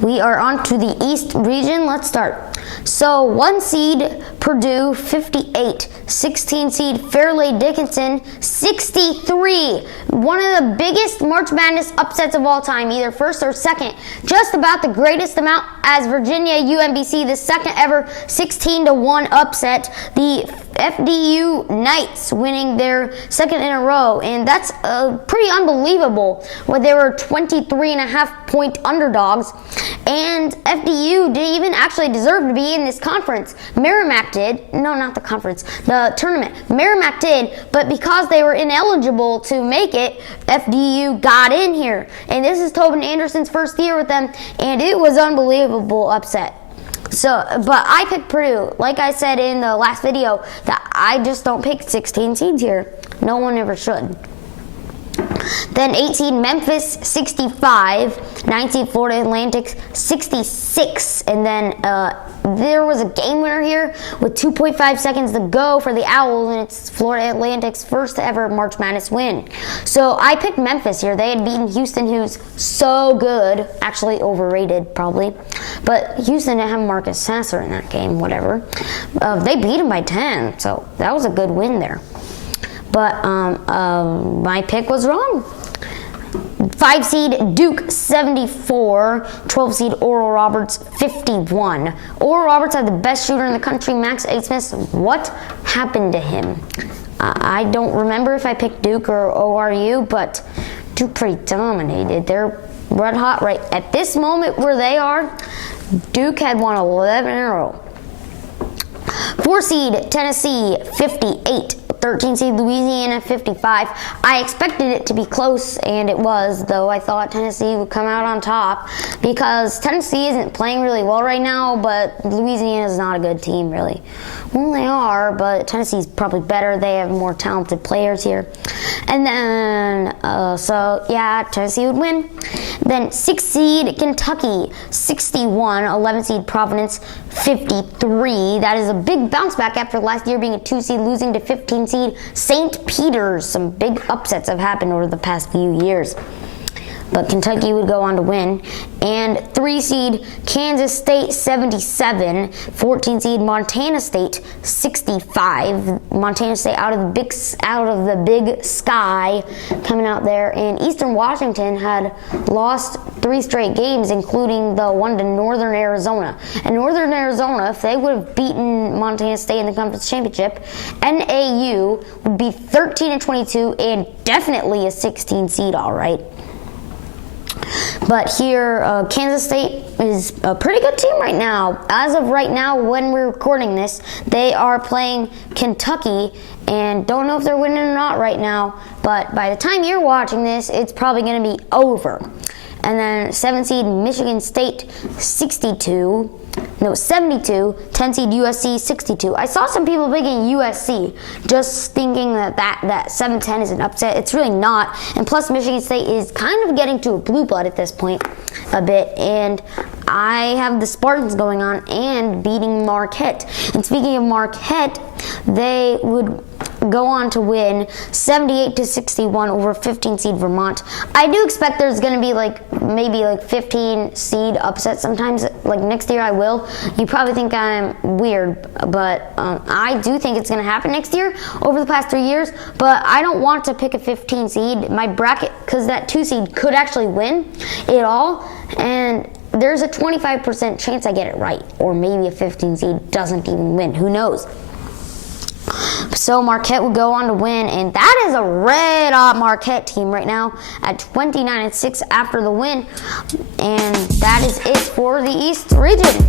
We are on to the East region. Let's start. So 1 seed Purdue 58, 16 seed Fairleigh Dickinson 63. One of the biggest March Madness upsets of all time, either first or second. Just about the greatest amount as Virginia UMBC, the second ever 16-1 upset. The FDU Knights winning their second in a row, and that's pretty unbelievable. Where they were 23.5-point underdogs, and FDU didn't even actually deserve to be in this conference. Merrimack did. No, not the conference. The tournament. Merrimack did, but because they were ineligible to make it, FDU got in here. And this is Tobin Anderson's first year with them, and it was unbelievable upset. So, but I picked Purdue. Like I said in the last video, that I just don't pick 16 seeds here. No one ever should. Then 8 seed Memphis 65, 9 seed Florida Atlantic 66, and then there was a game winner here with 2.5 seconds to go for the Owls, and it's Florida Atlantic's first ever March Madness win. So I picked Memphis here. They had beaten Houston, who's so good, actually overrated probably, but Houston didn't have Marcus Sasser in that game, whatever. They beat him by 10, so that was a good win there. But my pick was wrong. 5 seed Duke 74, 12 seed Oral Roberts 51. Oral Roberts had the best shooter in the country, Max Abmas. What happened to him? I don't remember if I picked Duke or ORU, but Duke pretty dominated. They're red hot right at this moment where they are. Duke had won 11 in a row. 4 seed Tennessee 58. 13 seed Louisiana 55. I expected it to be close, and it was, though I thought Tennessee would come out on top because Tennessee isn't playing really well right now, but Louisiana is not a good team, really. Well, they are, but Tennessee's probably better. They have more talented players here. And then, so yeah, Tennessee would win. Then 6 seed Kentucky 61, 11 seed Providence 53. That is a big bounce back after last year being a 2 seed, losing to 15 seed St. Peter's. Some big upsets have happened over the past few years. But Kentucky would go on to win. And 3 seed Kansas State 77, 14 seed Montana State 65. Montana State out of the big sky coming out there. And Eastern Washington had lost 3 straight games, including the one to Northern Arizona. And Northern Arizona, if they would have beaten Montana State in the conference championship, NAU would be 13-22 and definitely a 16 seed, all right. But here, Kansas State is a pretty good team right now. As of right now, when we're recording this, they are playing Kentucky, and don't know if they're winning or not right now, but by the time you're watching this, it's probably going to be over. And then 7 seed Michigan State 72, 10 seed USC 62. I saw some people picking USC, just thinking that 7-10 is an upset. It's really not. And plus, Michigan State is kind of getting to a blue blood at this point a bit. And I have the Spartans going on and beating Marquette. And speaking of Marquette, they would go on to win 78-61 over 15 seed Vermont. I do expect there's going to be maybe 15 seed upsets sometimes. Like next year I will. You probably think I'm weird, but I do think it's going to happen next year over the past 3 years. But I don't want to pick a 15 seed. My bracket, because that 2 seed could actually win it all, and there's a 25% chance I get it right, or maybe a 15 seed doesn't even win. Who knows? So Marquette would go on to win, and that is a red-hot Marquette team right now at 29-6 after the win. And that is it for the East region.